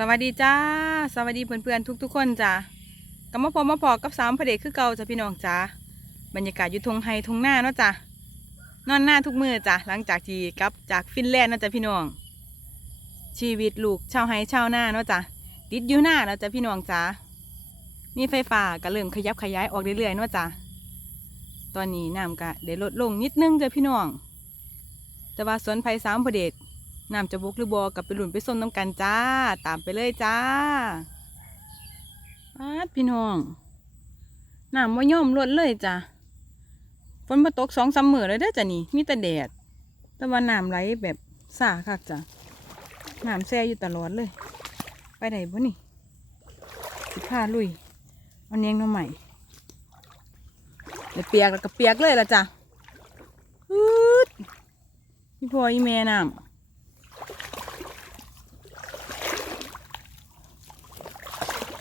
สวัสดีจ้า สวัสดีเพื่อนๆทุกๆคนจ้าก็มาพบมาพอกับสามพระเดชคือเก่าจ้ะพี่น้องจ้าบรรยากาศอยู่ทงไฮทงหน้าเนาะจ้านอนหน้าทุกมือจ้ะหลังจากที่กลับจากฟินแลนด์เนาะจ้ะพี่น้อง ชีวิตลูกชาวไฮชาวหน้าเนาะจ้ะติดอยู่หน้าแล้วจ้ะพี่น้องจ้ามีไฟฟ้าก็เริ่มขยับขยายออกเรื่อยๆเนาะจ้ะตอนนี้น้ำก็ได้ลดลงนิดนึงจ้ะพี่น้องแต่ว่าสวนไผ่สามพระเดช น้ำจะบกหรือบอกลับไปหลุนไปส้มน้ำกันจ้า ตามไปเลยจ้าปาดพี่น้องน้ำว่าย่อมลดเลยจ้าฝนมาตกสองสามมือเลยเด้อจ้ะนี่มีแต่แดด แต่ว่าน้ำไหลแบบสาคักจ้ะน้ำแช่อยู่ตลอดเลย ไปไหนบ่นี่สิพาลุยเอาเนียงน้องใหม่เดี๋ยวเปียกแล้วก็เปียกเลยละจ้ะฮึดพี่พ่ออีแม่น้ำ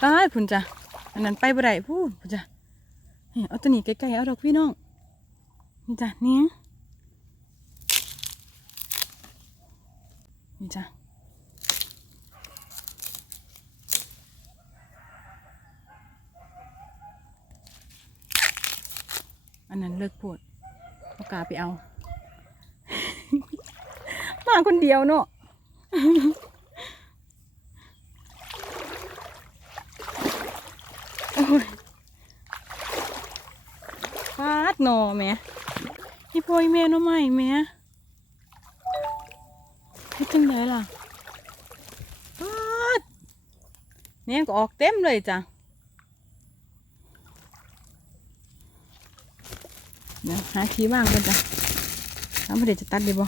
ตายพุ่นจ้ะอันนั้นไปบ่ได้พูดพุ่นจ้ะเฮ้ยเอาตัวนี้ใกล้ๆเอาดอกพี่น้องนี่จ้ะเนี้ยนี่จ้ะอันนั้นเลิกพูดเอากาไปเอา มาคนเดียวเนาะ โอ้ยฟาด หนอแม่พี่พ่อยแม่หน้อใหม่แม่เฮ็ดจังไดล่ะฟาดเนี่ยก็ออกเต็มเลยจ้ะเดี๋ยวหาที่ว่างกันจ้ะแล้วพอเดี๋ยวจะตัดดีบ่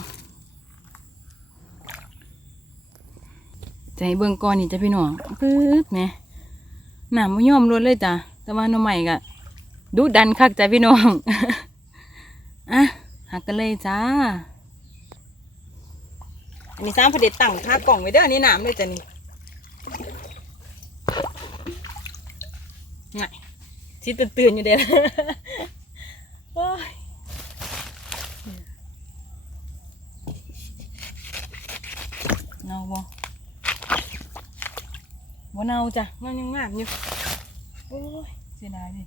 ใจเบิ่งก่อนนี่จ้ะพี่น้องปึ๊ดแม่หนามไม่ยอมรวนเลยจ้ะแต่ว่าหน้องใหม่ก็ ดูดันคักจ้ะพี่น้องอะหักกันเลยจ้า อันนี้สร้างพระเด็จตั้งค่ากล่องไว้เด้อันนี้นามเลยจ้ะนี่ไงชิดตื่นๆอยู่เด้อโอ้ยเนาบ่บ่เนาจ้ะมันยังงามอยู่ โอ้ยเสียดายดิ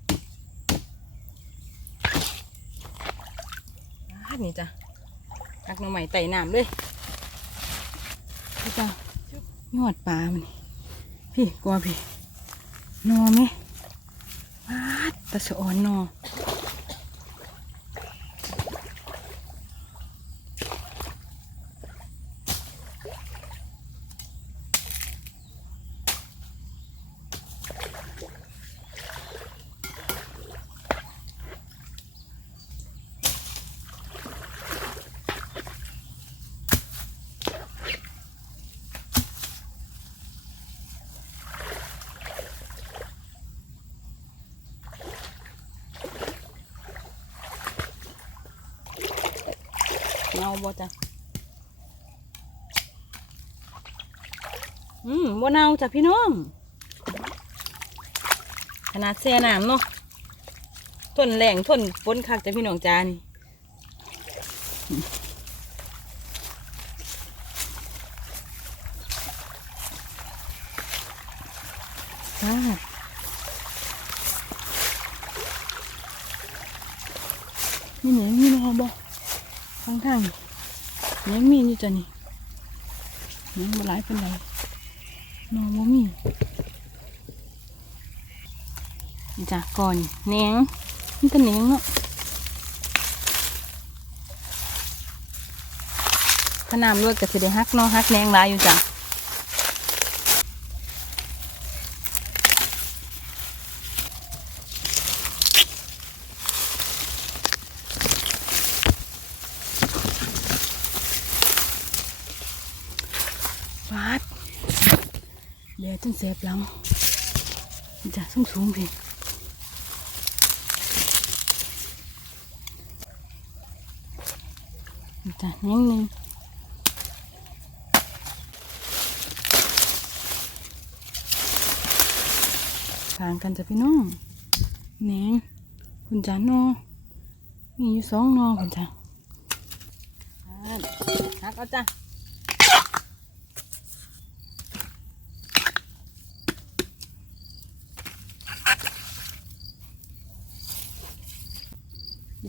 ดนี่จ้ะตักหน่อใหม่ไต่น้ำเลยพี่จ้ะยอดปลามันพี่กลัวพี่นอไหมปาดตะสะออนนอ เงาบ่จ้ะอืมบ่เนาจ้ะพี่น้อง ขนาดแช่น้ำเนาะทนแรงทนฝนคักจ้ะพี่น้องจ้านี่อ่านี่เหนือมีนอนบ่ ข้างทางยังมีอยู่จ้ะนี่ยังบ่หลายเป็นไรนอนบ่มีนี่จ้ะก่อนแหนงนี่ก็แหนงเนาะขนาน้ำลวกก็สิได้ฮักนอฮักแนงลายอยู่จ้ะ ดี๋ยวจนเสียบหลังมันจะสูงสูงพี่มันจะนิ่งนึงทางกันจะพี่น้องแหนงคุณจ๋านอมีอยู่สองนอคุณจ๋าฮักเอาจ้ะ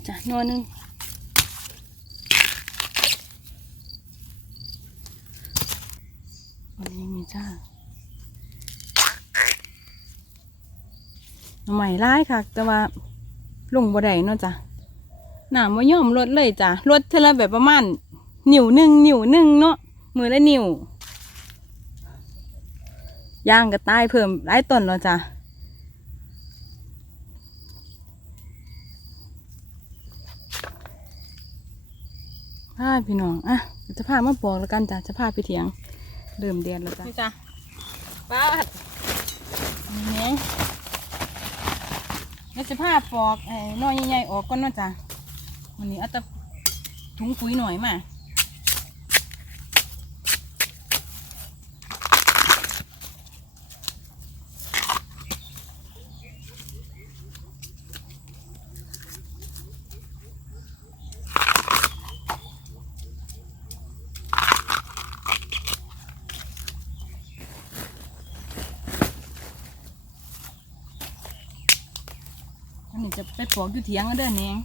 จ้ะนอหนึงอันนี้มีจ้าใหม่ร้ายค่ะ แต่ว่าลงบ่ได้เนาะจ้ะหนามว่ย่อมลดเลยจ้ะลดเท่าละแบบประมาณนิ้วหนึ่งนิ้วหนึ่งเนาะมือละนิ้วย่างก็ตายเพิ่มหลายต้นเนาะจ้ะ พาพี่น้อง อะเดี๋ยวจะพามาบอกแล้วกันจ้ะจะพาไปเถียงเริ่มเดือนแล้วจ้ะนี่จ้ะป้าดนี่เดี๋ยวจะพาปอกไอ้น้อยใหญ่ๆออกก่อนเนาะจ้ะวันนี้เอาแตะถุงปุ๋ยหน่อยมา อันนี้จะไปปอกอยู่เถียงกันเด้อเนียง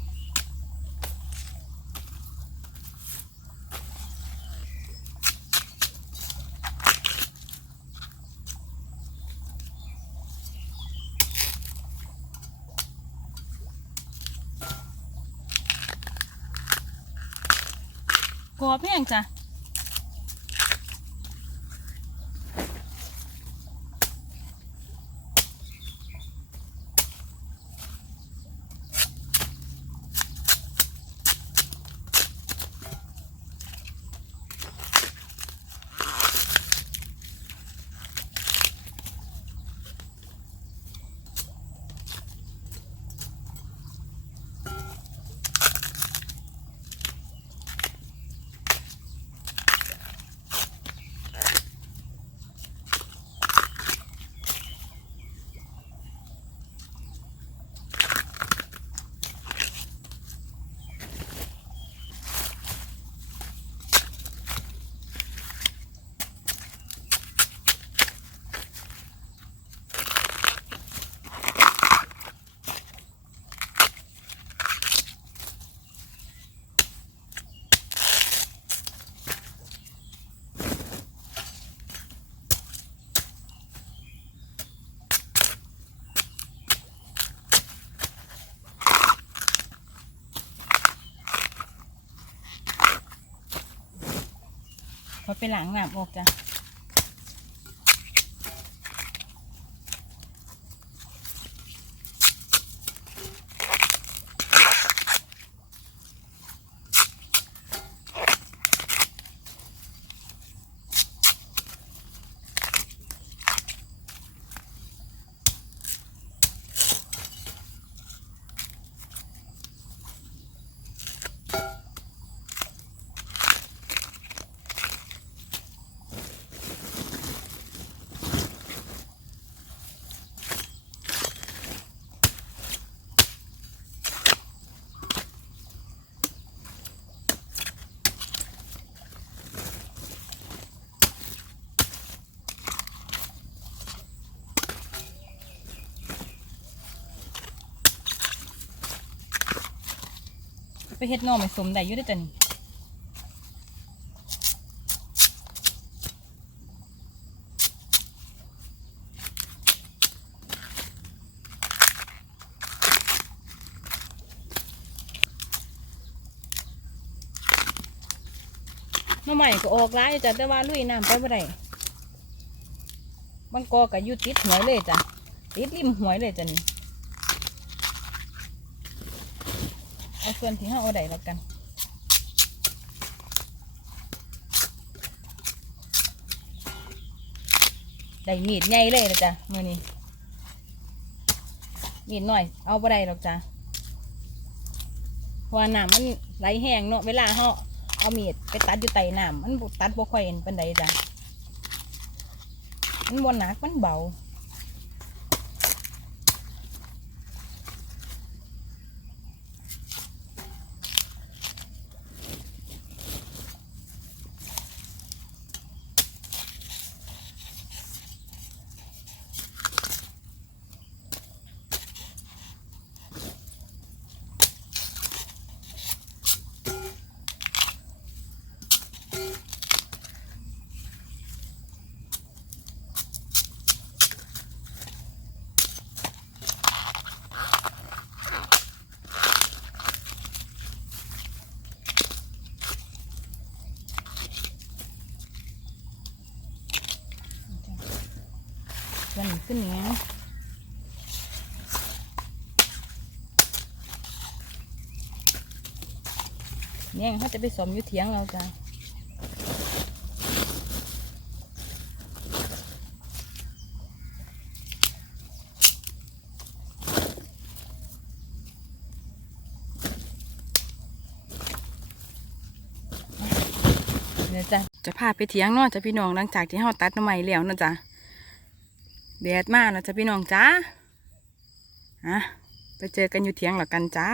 กรอบแห้งจ้ะ ไปหลังน้ำออกจ้ะ ไปเฮ็ดน่อไม่สมได้อยู่เด้วยจ้ะนี่หน่อใหม่ก็ออกร้ายจ้ะแต่ว่าลุยน้ำไปบ่ได้บางกอก็อยู่ติดหวยเลยจ้ะติดริมหวยเลยจ้ะนี่ เอาส่วนที่ห้าเอาได้แล้วกันได้มีดใหญ่เลยนะจ๊ะมือนี้มีดหน่อย เอาไปได้หรอกจ้ะเพราะว่าน้ำมันไหลแห้งเนาะเวลาเขาเอามีดไปตัดอยู่ใต้น้ำมันตัดบ่ค่อยเห็นปันใดจ้ะมันบนหนักมันเบา มันขึ้นเนี้ยเนี่ยเขาจะไปสมยู่เถียงเราจ้ะจะพาไปเถียงเนาะจ้ะพี่น้องหลังจากที่เราตัดหน่อไม้แล้วเนาะจ้ะ แดดมากเนาะจ๊ะพี่น้องจ้าอะไปเจอกันอยู่เถียงหรอกันจ้า